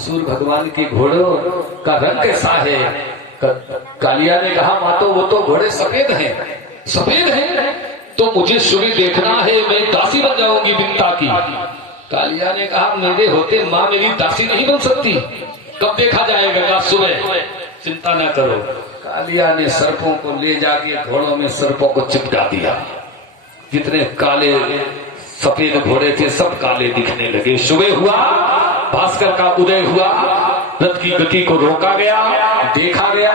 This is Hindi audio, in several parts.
सूर्य भगवान के घोड़ों का रंग कैसा है? कालिया ने कहा मातो वो तो घोड़े सफेद हैं। सफेद हैं तो मुझे सुबह देखना है, मैं दासी बन जाऊंगी बिंता की। कालिया ने कहा मेरे होते माँ मेरी दासी नहीं बन सकती, कब देखा जाएगा? कहा सुबह, चिंता ना करो। कालिया ने सर्पों को ले जाके घोड़ों में सर्पों को चिपका दिया। जितने काले सफेद घोड़े थे सब काले दिखने लगे। सुबह हुआ, भास्कर का उदय हुआ, रथ की गति को रोका गया, देखा गया।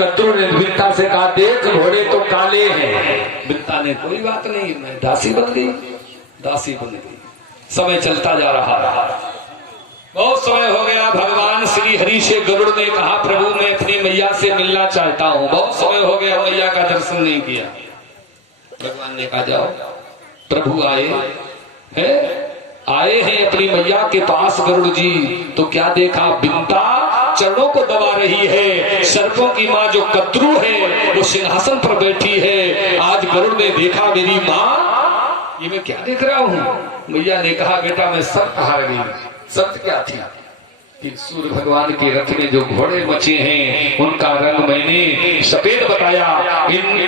कद्रू ने बिंता से कहा देख घोड़े तो काले हैं। बिंता ने कोई बात नहीं, मैं दासी बन गई, दासी बन गई। समय चलता जा रहा है, बहुत समय हो गया। भगवान श्री हरि से गरुड़ ने कहा प्रभु मैं अपनी मैया से मिलना चाहता हूँ, बहुत समय हो गया मैया का दर्शन नहीं किया। भगवान ने कहा जाओ। प्रभु आए हैं अपनी मैया के पास गरुड़ जी, तो क्या देखा? बिंता चरणों को दबा रही है। सर्पों की माँ जो कद्रू है वो सिंहासन पर बैठी है। आज गरुड़ ने देखा मेरी माँ, ये मैं क्या देख रहा हूँ? मैया ने कहा बेटा मैं सर्प हार गई। सत्य क्या थी कि सूर्य भगवान के रथ में जो घोड़े मचे हैं उनका रंग मैंने सफेद बताया,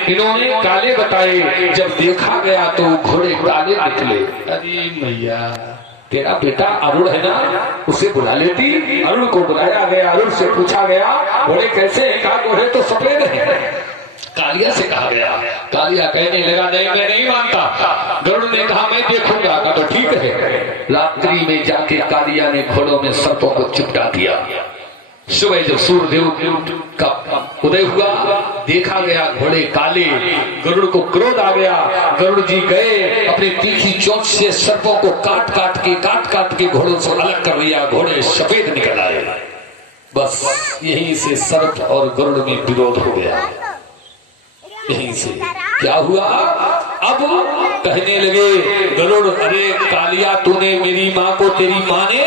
इन्होंने काले बताए। जब देखा गया तो घोड़े काले निकले। अरे मैया तेरा बेटा अरुण है ना, उसे बुला लेती। अरुण को बुलाया गया, अरुण से पूछा गया घोड़े कैसे हैं? कहा घोड़े तो सफेद है। कालिया से कहा गया, कालिया कहने लगा नहीं मैं नहीं मानता। गरुड़ ने कहा मैं देखूंगा। कहा तो ठीक है। रात्रि में जाके कालिया ने घोड़ों में सर्पों को चिपटा दिया। सुबह जब सूर्यदेव का उदय हुआ, देखा गया घोड़े काले। गरुड़ को क्रोध आ गया। गरुड़ जी गए अपनी तीखी चोंच से सर्पों को काट काट के घोड़ों से अलग कर लिया। घोड़े सफेद निकल आए। बस यहीं से सर्प और गरुड़ में विरोध हो गया। यहीं से क्या हुआ? अब कहने लगे गरुड़ अरे कालिया तूने मेरी माँ को तेरी माँ ने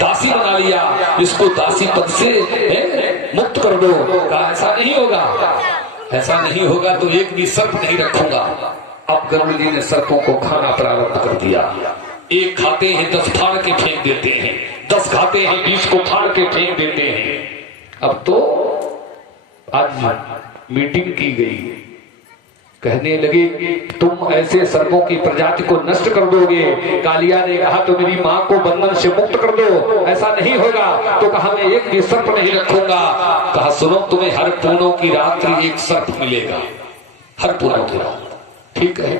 दासी बना लिया, इसको दासी पद से मुक्त कर दो। कहा ऐसा नहीं होगा, ऐसा नहीं होगा तो एक भी सर्प नहीं रखूंगा। अब गरुड़ जी ने सर्पों को खाना प्रारंभ कर दिया। एक खाते हैं 10 फाड़ के फेंक देते हैं, 10 खाते हैं 20 को फाड़ के फेंक देते हैं। अब तो आज मीटिंग की गई, कहने लगे तुम ऐसे सर्पों की प्रजाति को नष्ट कर दोगे। कालिया ने कहा तो मेरी माँ को बंधन से मुक्त कर दो। ऐसा नहीं होगा तो कहा मैं एक भी सर्प नहीं रखूंगा। कहा सुनो तुम्हें हर पूनों की रात्रि एक सर्प मिलेगा, हर पूनों की रात। ठीक है,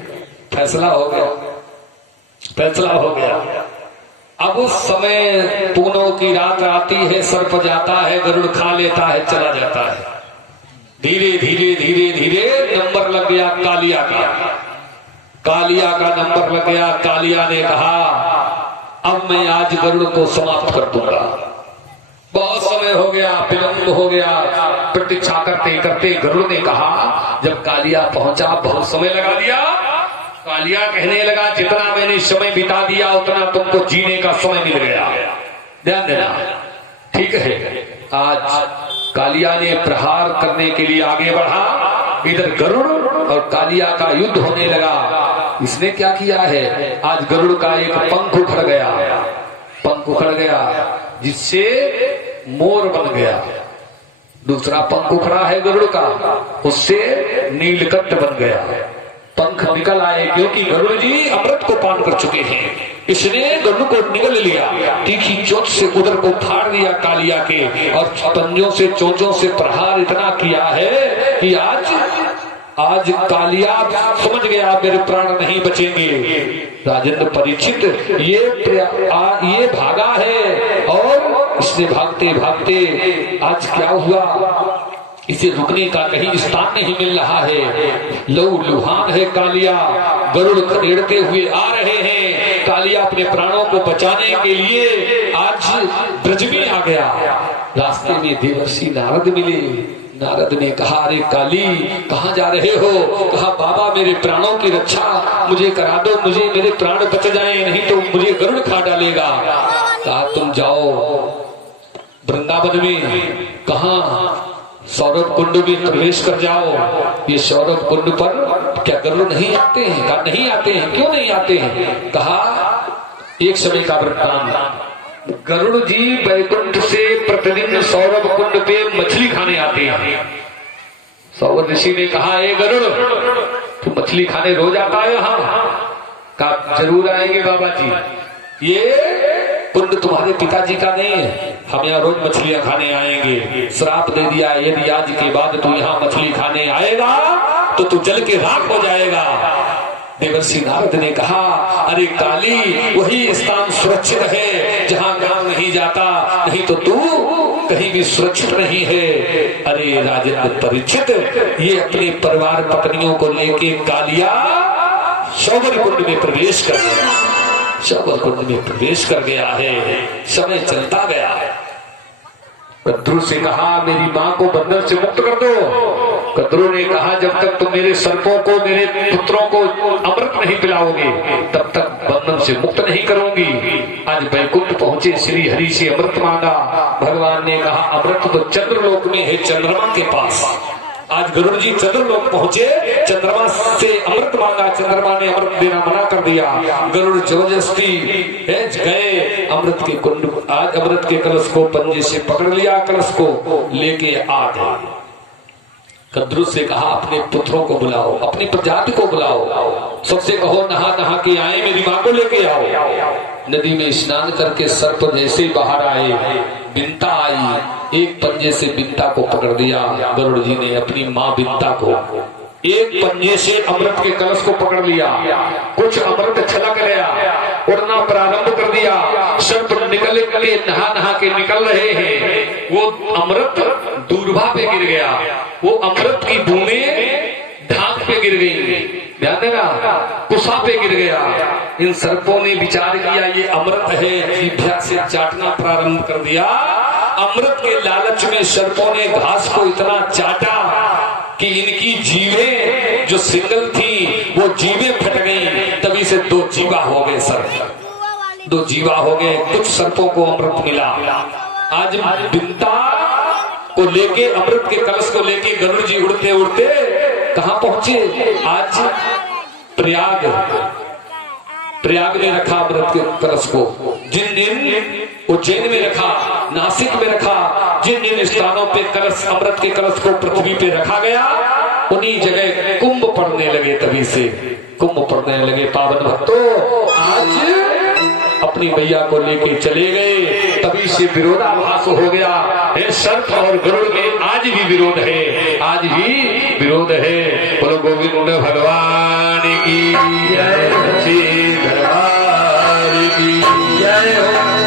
फैसला हो गया, फैसला हो गया। अब उस समय पूनों की रात आती है, सर्प जाता है, गरुड़ खा लेता है, चला जाता है। धीरे धीरे धीरे धीरे नंबर लग गया कालिया का। कालिया का नंबर लग गया। कालिया ने कहा अब मैं आज गरुड़ को समाप्त कर दूंगा। बहुत समय हो गया, विलंब हो गया। प्रतीक्षा करते करते गरुड़ ने कहा, जब कालिया पहुंचा बहुत समय लगा दिया। कालिया कहने लगा जितना मैंने समय बिता दिया उतना तुमको जीने का समय मिल गया, ध्यान देना। ठीक है, आज कालिया ने प्रहार करने के लिए आगे बढ़ा। इधर गरुड़ और कालिया का युद्ध होने लगा। इसने क्या किया है? आज गरुड़ का एक पंख उखड़ गया, पंख उखड़ गया जिससे मोर बन गया। दूसरा पंख उखड़ा है गरुड़ का, उससे नीलकंठ बन गया। पंख निकल आए क्योंकि गरुड़ जी अमृत को पान कर चुके हैं। इसने गरुड़ को निगल लिया, तीखी चोंच से उदर को फाड़ दिया कालिया के, और पंजों से चोंचों से प्रहार इतना किया है कि आज कालिया समझ गया मेरे प्राण नहीं बचेंगे। राजेंद्र परीक्षित ये भागा है और इसने भागते भागते आज क्या हुआ, इसे रुकने का कहीं स्थान नहीं मिल रहा है। लहू लुहान है कालिया, गरुड़ खदेड़ते हुए आ रहे हैं। कालिया अपने प्राणों को बचाने के लिए आज ब्रज में आ गया। रास्ते में देवर्षि नारद मिले। नारद ने कहा अरे काली कहाँ जा रहे हो? कहा बाबा मेरे प्राणों की रक्षा मुझे करा दो, मुझे मेरे प्राण बच जाए, नहीं तो मुझे गरुड़ खा डालेगा। कहा तुम जाओ वृंदावन में, कहा सौरभ कुंड में प्रवेश कर जाओ। ये सौरभ कुंड पर क्या गरुड़ नहीं आते हैं? कहा नहीं आते हैं। क्यों नहीं आते हैं? कहा एक समय का वृत्तांत, गरुड़ जी बैकुंठ से प्रतिदिन सौरभ कुंड पे मछली खाने आते हैं। सौर ऋषि ने कहा, ए गरुड़, तू मछली खाने रोज आता है यहाँ? कहा, जरूर आएंगे बाबा जी। ये कुंड तुम्हारे पिताजी का नहीं है, हम यहाँ रोज मछलियां खाने आएंगे। श्राप दे दिया, यदि आज के बाद तू यहाँ मछली खाने आएगा तो तू जल के राख हो जाएगा। देवर्षि नारद ने कहा, अरे काली, वही स्थान सुरक्षित है जहाँ गांव नहीं जाता, नहीं तो तू कहीं भी सुरक्षित नहीं है। अरे राजेंद्र परीक्षित, ये अपने परिवार पत्नियों को लेके कालिया शौवर कुंड में प्रवेश कर गया, शौवर कुंड में प्रवेश कर गया है। समय चलता गया। कद्रू से कहा, मेरी माँ को बंधन से मुक्त कर दो। कद्रू ने कहा, जब तक तुम मेरे सर्पों को, मेरे पुत्रों को अमृत नहीं पिलाओगे, तब तक बंधन से मुक्त नहीं करूंगी। आज बैकुंठ पहुंचे, श्री हरि से अमृत मांगा। भगवान ने कहा, अमृत तो चंद्रलोक में है, चंद्रमा के पास। आज गरुड़ जी चंद्रलोक पहुंचे, चंद्रमा से अमृत मांगा, चंद्रमा ने अमृत देना मना कर दिया। गरुड़ जबरदस्ती गए अमृत के कुंड। आज अमृत के कलश को पंजे से पकड़ लिया, कलश को लेके आ गए। कद्रू से कहा, अपने पुत्रों को बुलाओ, अपनी प्रजाति को बुलाओ, सबसे कहो नहा नहा के आए, मेरी माँ को लेके आओ। नदी में स्नान करके सर्प जैसे बाहर आए, बिंता आई, एक पंजे से बिंता को पकड़ दिया। गरुड़ जी ने अपनी माँ बिंता को एक पंजे से अमृत के कलश को पकड़ लिया। कुछ अमृत छलक गया, उड़ना प्रारंभ कर दिया। सर्प निकल के नहा नहा के निकल रहे हैं, वो अमृत दूर्वा पे गिर गया, वो अमृत की बूंदें ढाक पे गिर गई, ध्यान देना, कुसा पे गिर गया। इन सर्पों ने विचार किया, ये अमृत है, जीभ्या से चाटना प्रारंभ कर दिया। अमृत के लालच में सर्पों ने घास को इतना चाटा कि इनकी जीभें जो सिंगल थी वो जीभें फट गई। तभी से दो जीवा हो गए सर्प, दो जीवा हो गए। कुछ सर्पों को अमृत मिला। आज बिंता को लेके, अमृत के कलश को लेके गरुड़ जी उड़ते उड़ते कहाँ पहुंचे? आज प्रयाग में रखा अमृत के कलश को। जिन दिन उज्जैन में रखा, नासिक में रखा, जिन जिन स्थानों पे कलश, अमृत के कलश को पृथ्वी पे रखा गया, उन्हीं जगह कुंभ पड़ने लगे। तभी से कुंभ पड़ने लगे। पावन भक्तों, आज अपनी मैया को लेके चले गए, तभी से विरोधाभास हो गया। सर्प और गरुड़ में आज भी विरोध है, आज भी विरोध है। बोलो गोविंद भगवान की जय, श्री दरबार की जय हो।